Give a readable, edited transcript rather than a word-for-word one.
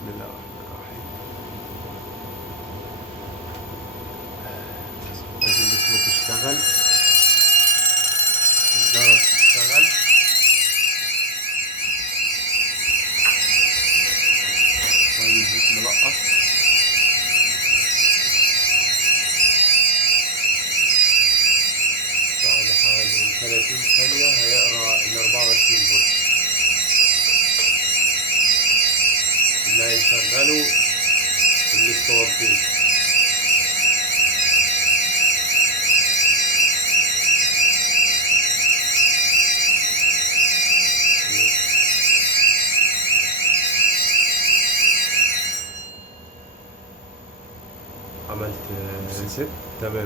بسم الله الرحمن الرحيم. لازم السلوك يشتغل، الجرس يشتغل، وادي الزيت ملقط. بعد حوالي 30 ثانية هيقرأ ال 24 فولت اللي هيشغله الاسطوانتين. عملت ريست. تمام.